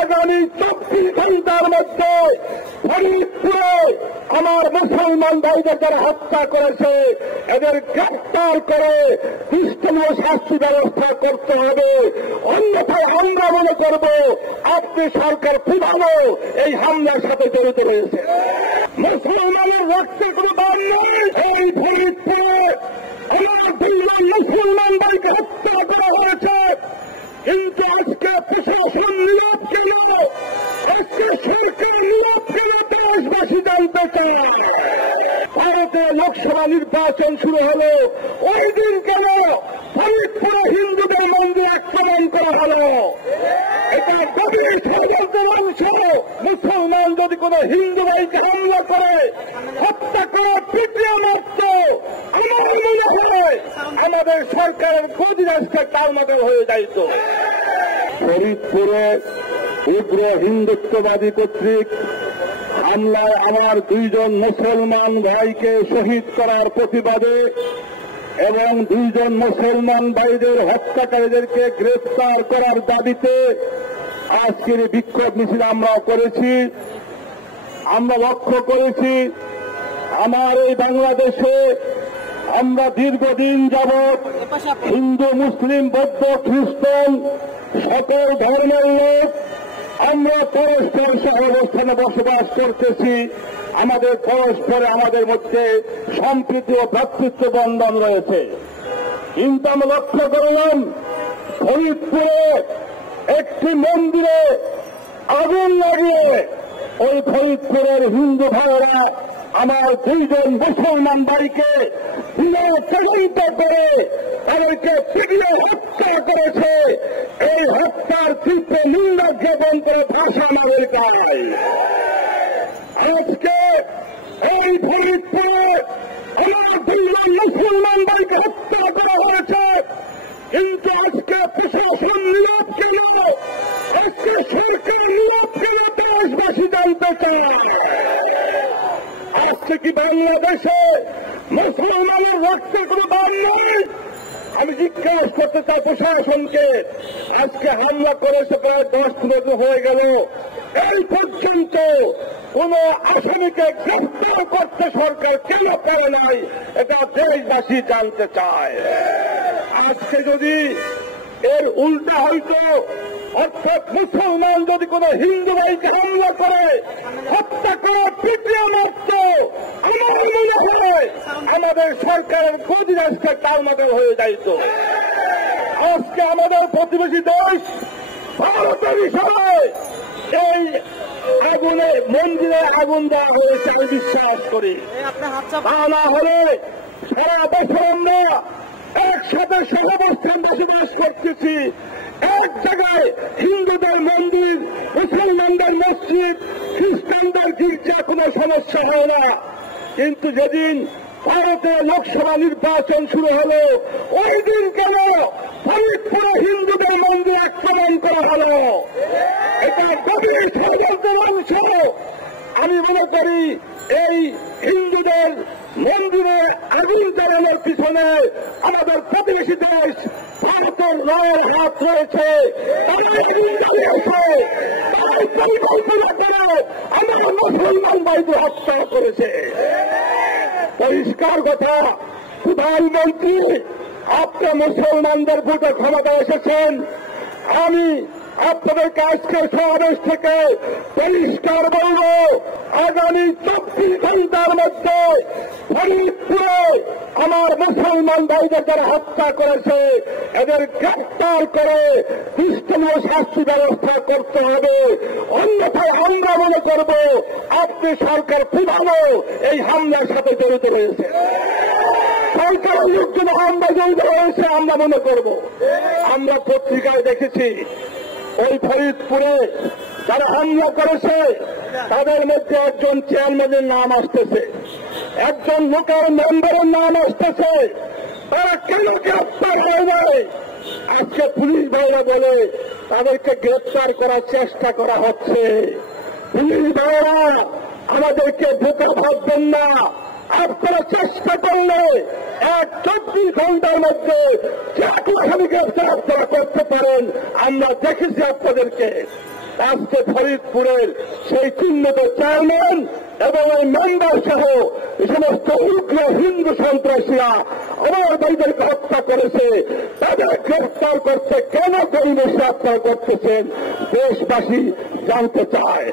আগামী 24 ঘন্টার মধ্যে ফরিদপুরে আমার মুসলমান ভাইদের যারা হত্যা করেছে এদের গ্রেফতার করে দৃষ্টনীয় শাস্তি ব্যবস্থা করতে হবে। অন্যথায় আমরা মনে করব আপনি সরকার প্রধানও এই হামলার সাথে জড়িত রয়েছে। মুসলমানের রক্তের কোনো দাম নেই। এই ফরিদপুরে আমার 2 জন মুসলমান ভাইকে হত্যা করা হয়েছে, কিন্তু আজকে প্রশাসন নীরব কেন? আজকে সরকার নীরব কেন? দেশবাসী জানতে চায়। ভারতে লোকসভা নির্বাচন শুরু হলো, ওই দিন কেন ফরিদপুরে হিন্দুদের মন্দির আক্রমণ করা হলো? এটা গভীর ষড়যন্ত্রের অংশ। মুসলমান যদি কোন হিন্দু ভাইকে হামলা করে, হত্যা করে, পিটিয়ে মারত, আমার মনে হয় আমাদের সরকারের গদি রাস্তা টালমাটাল হয়ে যাইত। ফরিদপুরে উগ্র হিন্দুত্ববাদী কর্তৃক হামলায় আমার 2 জন মুসলমান ভাইকে শহীদ করার প্রতিবাদে এবং 2 জন মুসলমান ভাইদের হত্যাকারীদেরকে গ্রেফতার করার দাবিতে আজকের বিক্ষোভ মিছিল আমরা করেছি। আমরা লক্ষ্য করেছি আমার এই বাংলাদেশে আমরা দীর্ঘদিন যাবৎ হিন্দু, মুসলিম, বৌদ্ধ, খ্রিস্টান সকল ধর্মের লোক আমরা পরস্পর সহাবস্থানে বসবাস করতেছি। আমাদের পরস্পরে আমাদের মধ্যে সম্প্রীতি ও ভ্রাতৃত্ব বন্ধন রয়েছে। কিন্তু আমরা লক্ষ্য করলাম ফরিদপুরে একটি মন্দিরে আগুন লাগিয়ে ওই ফরিদপুরের হিন্দু ভাইয়েরা আমার 2 জন মুসলমান ভাইকে তদন্ত করে তাদেরকে পিটিয়ে হত্যা করেছে। এই হত্যার তীব্র নিন্দা জ্ঞাপন করে ভাষা আমাদের গায়। আজকে এই ফরিদপুরে আমার 2 জন মুসলমান ভাইকে হত্যা করা হয়েছে, কিন্তু আজকে প্রশাসন নীরব কেন? আজকে সরকার নীরব কেন? দেশবাসী জানতে চায়। আজকে কি বাংলাদেশে মুসলমানের রক্তের কোনো দাম নেই? আমি জিজ্ঞাসা করতে চাই প্রশাসনকে, আজকে হামলা করেছে প্রায় 10 বছর হয়ে গেল, এই পর্যন্ত কোন আসামিকে গ্রেফতার করতে সরকার কেন পারে নাই? এটা দেশবাসী জানতে চায়। আজকে যদি এর উল্টা হইতো, অর্থাৎ মুসলমান যদি কোন হিন্দু ভাইকে হামলা করে, হত্যা করে, পিটিয়ে মারত, আমার মনে হয় আমাদের সরকারের গদি রাস্তা টালমাটাল হয়ে যাইত। আজকে আমাদের প্রতিবেশী দেশ ভারতের বিষয়ে এই আগুনে মন্দিরে আগুন দেওয়া হয়েছে আমি বিশ্বাস করি। তা না হলে সারা বছর আমরা একসাথে সহাবস্থান বসবাস করতেছি। এক জায়গায় হিন্দুদের মন্দির, মুসলমানদের মসজিদ, খ্রিস্টানদের গির্জা কোনো সমস্যা হয় না। কিন্তু যেদিন ভারতে লোকসভা নির্বাচন শুরু হলো, ওই দিন কেন ফরিদপুরে হিন্দুদের মন্দির আক্রমণ করা হলো? এটা গভীর ষড়যন্ত্রের অংশ। আমি মনে করি এই হিন্দুদের মন্দিরে আগুন জ্বালানোর পিছনে আমাদের প্রতিবেশী দেশ ভারতের রয়ের হাত রয়েছে। তারাই আগুন জ্বালিয়েছে, তারাই পরিকল্পনা করে আমার মুসলমান ভাইদের হত্যা করেছে। পরিষ্কার কথা, প্রধানমন্ত্রী আপনি মুসলমানদের ভোটে ক্ষমতা এসেছেন। আমি আপনাদেরকে আজকের সমাবেশ থেকে পরিষ্কার বলব, আগামী 24 ঘন্টার মধ্যে ফরিদপুরে আমার মুসলমান ভাইদের যারা হত্যা করেছে এদের গ্রেফতার করে দৃষ্টনীয় শাস্তি ব্যবস্থা করতে হবে। অন্যথায় আমরা মনে করব আপনি সরকার প্রধানও এই হামলার সাথে জড়িত রয়েছে। সরকারের লোকজন হামলা জড়িত রয়েছে আমরা মনে করব। আমরা পত্রিকায় দেখেছি ওই ফরিদপুরে যারা হামলা করেছে তাদের মধ্যে একজন চেয়ারম্যানের নাম আসতেছে, একজন লোকাল মেম্বারের নাম আসতেছে। তারা কেন গ্রেফতার হয়ে যায়? আজকে পুলিশ ভাইরা বলে তাদেরকে গ্রেফতার করার চেষ্টা করা হচ্ছে। পুলিশ ভাইরা আমাদেরকে বোকা ভাববেন না। আপনারা চেষ্টা করলে 24 ঘন্টার মধ্যে যে আসামিকে গ্রেফতার আপনারা করতে পারেন। আমরা দেখেছি আপনাদেরকে আজকে ফরিদপুরের সেই চিহ্নিত চেয়ারম্যান এবং ওই মেম্বার সহ এই সমস্ত উগ্র হিন্দু সন্ত্রাসীরা আমার ভাইদেরকে হত্যা করেছে, তাদের গ্রেফতার করছে কেন, পরিবেশে হত্যা করতেছেন দেশবাসী জানতে চায়।